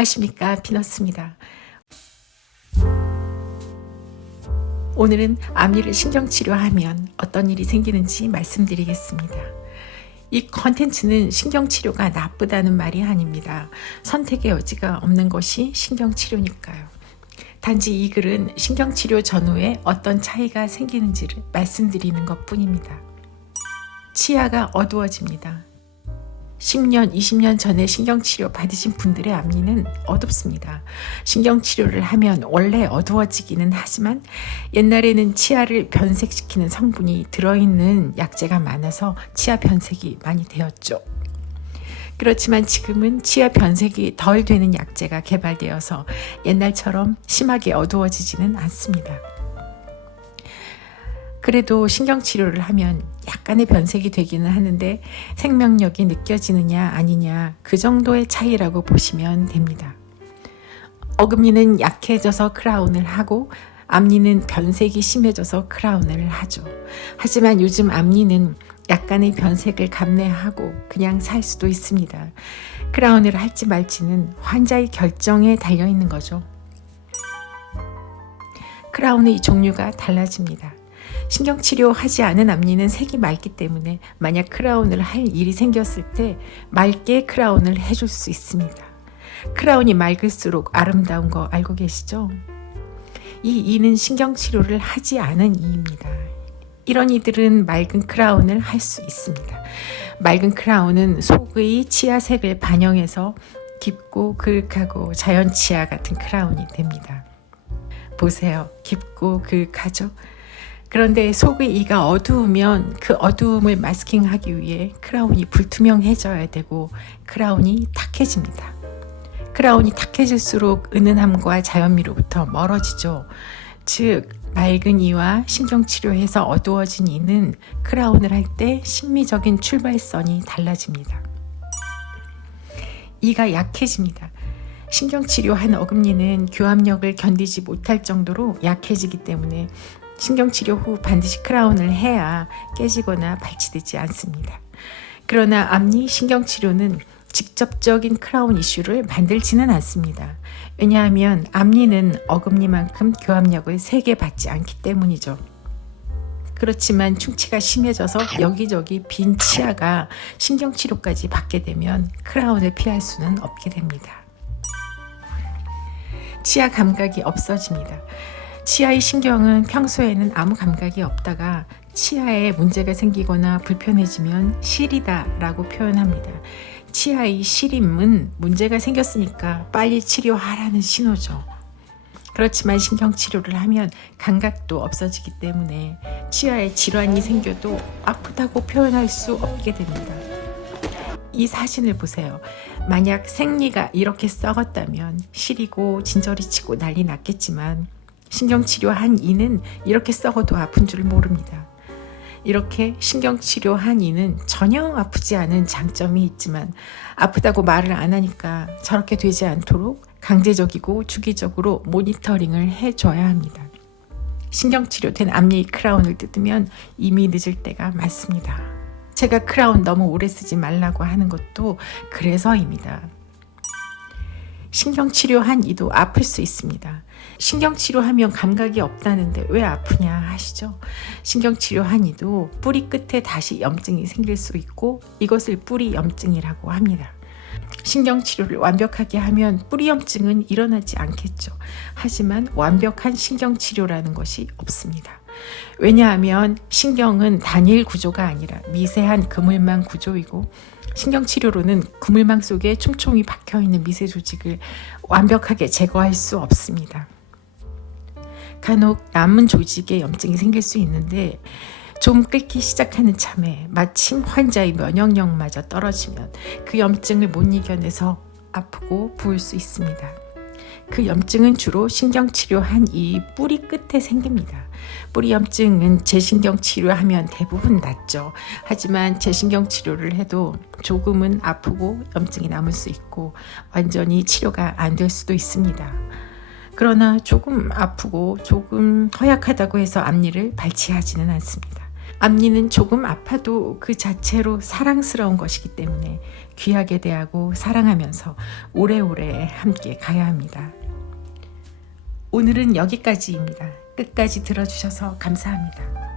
안녕하십니까, 피너스입니다. 오늘은 앞니를 신경치료하면 어떤 일이 생기는지 말씀드리겠습니다. 이 컨텐츠는 신경치료가 나쁘다는 말이 아닙니다. 선택의 여지가 없는 것이 신경치료니까요. 단지 이 글은 신경치료 전후에 어떤 차이가 생기는지를 말씀드리는 것뿐입니다. 치아가 어두워집니다. 10년, 20년 전에 신경치료 받으신 분들의 앞니는 어둡습니다. 신경치료를 하면 원래 어두워지기는 하지만 옛날에는 치아를 변색시키는 성분이 들어있는 약재가 많아서 치아 변색이 많이 되었죠. 그렇지만 지금은 치아 변색이 덜 되는 약재가 개발되어서 옛날처럼 심하게 어두워지지는 않습니다. 그래도 신경치료를 하면 약간의 변색이 되기는 하는데 생명력이 느껴지느냐 아니냐 그 정도의 차이라고 보시면 됩니다. 어금니는 약해져서 크라운을 하고 앞니는 변색이 심해져서 크라운을 하죠. 하지만 요즘 앞니는 약간의 변색을 감내하고 그냥 살 수도 있습니다. 크라운을 할지 말지는 환자의 결정에 달려있는 거죠. 크라운의 종류가 달라집니다. 신경치료 하지 않은 앞니는 색이 맑기 때문에 만약 크라운을 할 일이 생겼을 때 맑게 크라운을 해줄 수 있습니다. 크라운이 맑을수록 아름다운 거 알고 계시죠? 이 이는 신경치료를 하지 않은 이입니다. 이런 이들은 맑은 크라운을 할 수 있습니다. 맑은 크라운은 속의 치아색을 반영해서 깊고 그윽하고 자연 치아 같은 크라운이 됩니다. 보세요. 깊고 그윽하죠? 그런데 속의 이가 어두우면 그 어두움을 마스킹하기 위해 크라운이 불투명해져야 되고 크라운이 탁해집니다. 크라운이 탁해질수록 은은함과 자연미로부터 멀어지죠. 즉 맑은 이와 신경치료해서 어두워진 이는 크라운을 할 때 심미적인 출발선이 달라집니다. 이가 약해집니다. 신경치료한 어금니는 교합력을 견디지 못할 정도로 약해지기 때문에 신경치료 후 반드시 크라운을 해야 깨지거나 발치되지 않습니다. 그러나 앞니 신경치료는 직접적인 크라운 이슈를 만들지는 않습니다. 왜냐하면 앞니는 어금니만큼 교합력을 세게 받지 않기 때문이죠. 그렇지만 충치가 심해져서 여기저기 빈 치아가 신경치료까지 받게 되면 크라운을 피할 수는 없게 됩니다. 치아 감각이 없어집니다. 치아의 신경은 평소에는 아무 감각이 없다가 치아에 문제가 생기거나 불편해지면 시리다 라고 표현합니다. 치아의 시림은 문제가 생겼으니까 빨리 치료하라는 신호죠. 그렇지만 신경치료를 하면 감각도 없어지기 때문에 치아에 질환이 생겨도 아프다고 표현할 수 없게 됩니다. 이 사진을 보세요. 만약 생리가 이렇게 썩었다면 시리고 진저리 치고 난리 났겠지만 신경치료한 이는 이렇게 썩어도 아픈 줄 모릅니다. 이렇게 신경치료한 이는 전혀 아프지 않은 장점이 있지만 아프다고 말을 안 하니까 저렇게 되지 않도록 강제적이고 주기적으로 모니터링을 해줘야 합니다. 신경치료된 앞니 크라운을 뜯으면 이미 늦을 때가 많습니다. 제가 크라운 너무 오래 쓰지 말라고 하는 것도 그래서입니다. 신경치료한 이도 아플 수 있습니다. 신경치료하면 감각이 없다는데 왜 아프냐 하시죠? 신경치료한 이도 뿌리 끝에 다시 염증이 생길 수 있고 이것을 뿌리 염증이라고 합니다. 신경치료를 완벽하게 하면 뿌리 염증은 일어나지 않겠죠. 하지만 완벽한 신경치료라는 것이 없습니다. 왜냐하면 신경은 단일 구조가 아니라 미세한 그물망 구조이고 신경치료로는 그물망 속에 촘촘히 박혀있는 미세 조직을 완벽하게 제거할 수 없습니다. 간혹 남은 조직에 염증이 생길 수 있는데 좀 끓기 시작하는 참에 마침 환자의 면역력마저 떨어지면 그 염증을 못 이겨내서 아프고 부을 수 있습니다. 그 염증은 주로 신경치료한 이 뿌리 끝에 생깁니다. 뿌리 염증은 재신경치료하면 대부분 낫죠. 하지만 재신경치료를 해도 조금은 아프고 염증이 남을 수 있고 완전히 치료가 안 될 수도 있습니다. 그러나 조금 아프고 조금 허약하다고 해서 앞니를 발치하지는 않습니다. 앞니는 조금 아파도 그 자체로 사랑스러운 것이기 때문에 귀하게 대하고 사랑하면서 오래오래 함께 가야 합니다. 오늘은 여기까지입니다. 끝까지 들어주셔서 감사합니다.